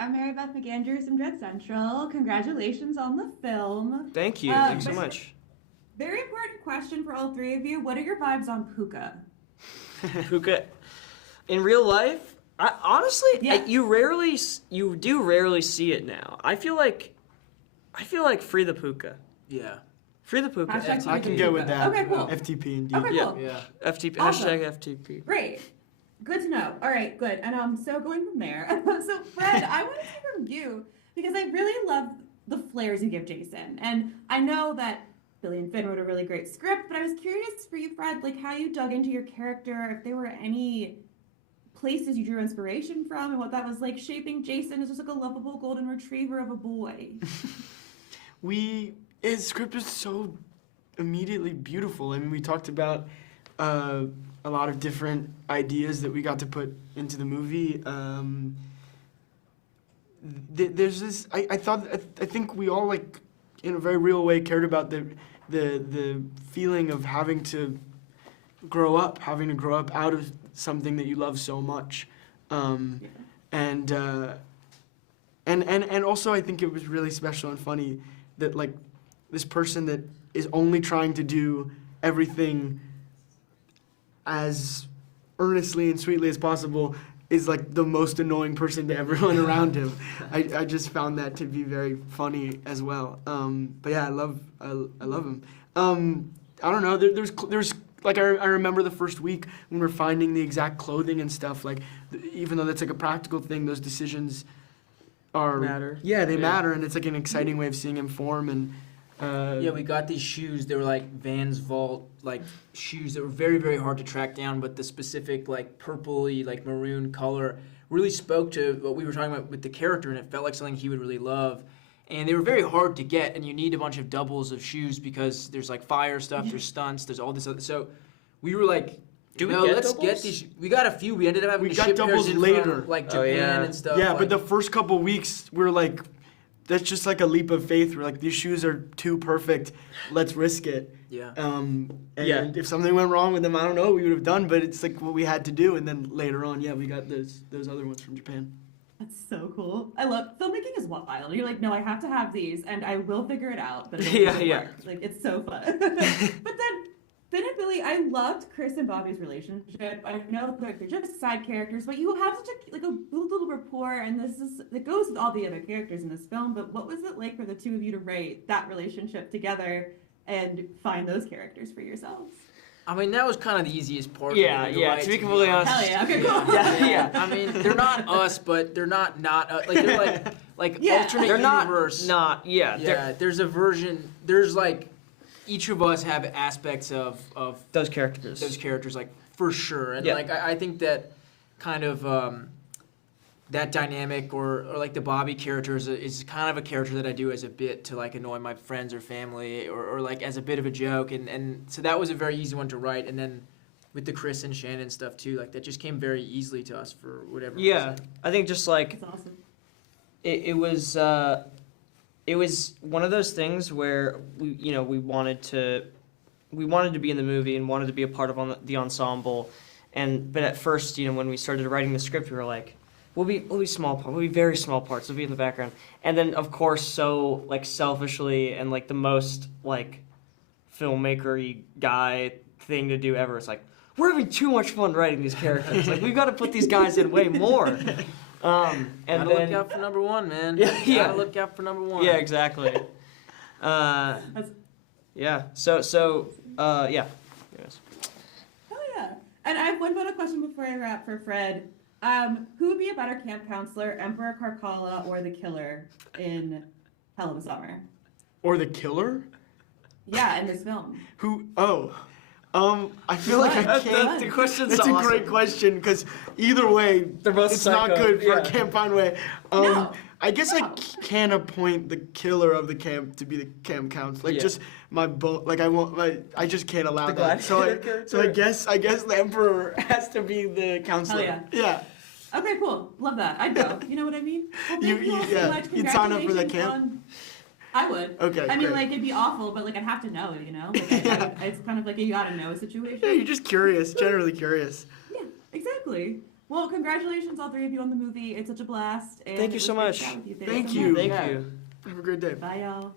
I'm Mary Beth McAndrews from Dread Central. Congratulations on the film. Thank you. Thanks so much. Very important question for all three of you. What are your vibes on Puka? Puka, in real life, honestly, Yeah. you do rarely see it now. I feel like free the Puka. Yeah. Free the Puka. Hashtag I can go with that. Okay, cool. FTP indeed. Okay, Yeah. cool. Yeah. FTP. Awesome. Hashtag FTP. Great. Good to know. All right, good. And so going from there. So Fred, I want to hear from you because I really love the flares you give Jason. And I know that Billy and Finn wrote a really great script, but I was curious for you, Fred, like how you dug into your character, if there were any places you drew inspiration from, and what that was like shaping Jason as just like a lovable golden retriever of a boy. His script is so immediately beautiful. I mean, we talked about a lot of different ideas that we got to put into the movie. There's this. I think we all, like, in a very real way, cared about the feeling of having to grow up out of something that you love so much, and also I think it was really special and funny that, like, this person that is only trying to do everything as earnestly and sweetly as possible is, like, the most annoying person to everyone around him. I just found that to be very funny as well. But yeah, I love him. I don't know. There's like I remember the first week when we're finding the exact clothing and stuff. Like, even though that's like a practical thing, those decisions Matter. Yeah, they matter, and it's like an exciting way of seeing him form. And Yeah, we got these shoes. They were like Vans Vault, like shoes that were very, very hard to track down, but the specific like purpley, like maroon color really spoke to what we were talking about with the character, and it felt like something he would really love. And they were very hard to get, and you need a bunch of doubles of shoes because there's like fire stuff, there's stunts, there's all this other. So we were like, let's get these. We got a few. We ended up having to ship doubles pairs in later. from, like Japan and stuff. Yeah, like, but the first couple weeks we're like, that's just like a leap of faith. We're like, these shoes are too perfect. Let's risk it. Yeah. And if something went wrong with them, I don't know what we would have done, but it's like what we had to do. And then later on, we got those other ones from Japan. That's so cool. I love filmmaking is wild. You're like, no, I have to have these, and I will figure it out. But Yeah. work. Like, it's so fun. But then Finn and Billy, I loved Chris and Bobby's relationship. I know they're just side characters, but you have such a little rapport, and it goes with all the other characters in this film. But what was it like for the two of you to write that relationship together and find those characters for yourselves? I mean, that was kind of the easiest part. Yeah. To be completely honest. Hell yeah. Okay, cool. Yeah. I mean, they're not us, but they're not like they're like Yeah. alternate They're universe. Yeah. There's a version. There's like each of us have aspects of Those characters. like for sure, and Yeah. like I think that kind of that dynamic or like the Bobby character is kind of a character that I do as a bit to like annoy my friends or family or like as a bit of a joke, and so that was a very easy one to write, and then with the Chris and Shannon stuff too, like that just came very easily to us for whatever Yeah, reason. I think just like That's awesome. it was one of those things where we wanted to be in the movie and wanted to be a part of the ensemble, but at first when we started writing the script we were like, we'll be small parts, we'll be very small parts, we'll be in the background, and then of course so like selfishly and like the most like filmmaker-y guy thing to do ever, it's like, we're having too much fun writing these characters, like we've got to put these guys in way more. And Gotta look out for number one, man. Yeah. Gotta look out for number one. Yeah, exactly. Yeah. So yeah. Yes. Oh yeah. And I have one final question before I wrap for Fred. Who would be a better camp counselor, Emperor Karkala or the Killer in Hell of a Summer? Or the killer? Yeah, in this film. Who? Oh. I feel like I can't. The question's It's a awesome. great question because either way, They're both it's psycho, not good for a yeah. camp find way. No. I guess I No. can appoint the killer of the camp to be the camp counselor. Like Yeah. just like I won't. I just can't allow The that. So gladiator I guess the emperor has to be the counselor. Hell Yeah. Okay, cool. Love that. I'd go. You know what I mean? Well, thank you all so yeah. much. You'd sign up for that Congratulations camp? I would. Okay, I mean, great. like, it'd be awful, but, like, I'd have to know, Like, it's kind of like a you gotta know situation. Yeah, you're just curious, generally curious. Yeah, exactly. Well, congratulations, all three of you, on the movie. It's such a blast. And Thank it you was so great to much. chat with you today Thank so you. much. Thank Yeah. you. Have a great day. Bye, y'all.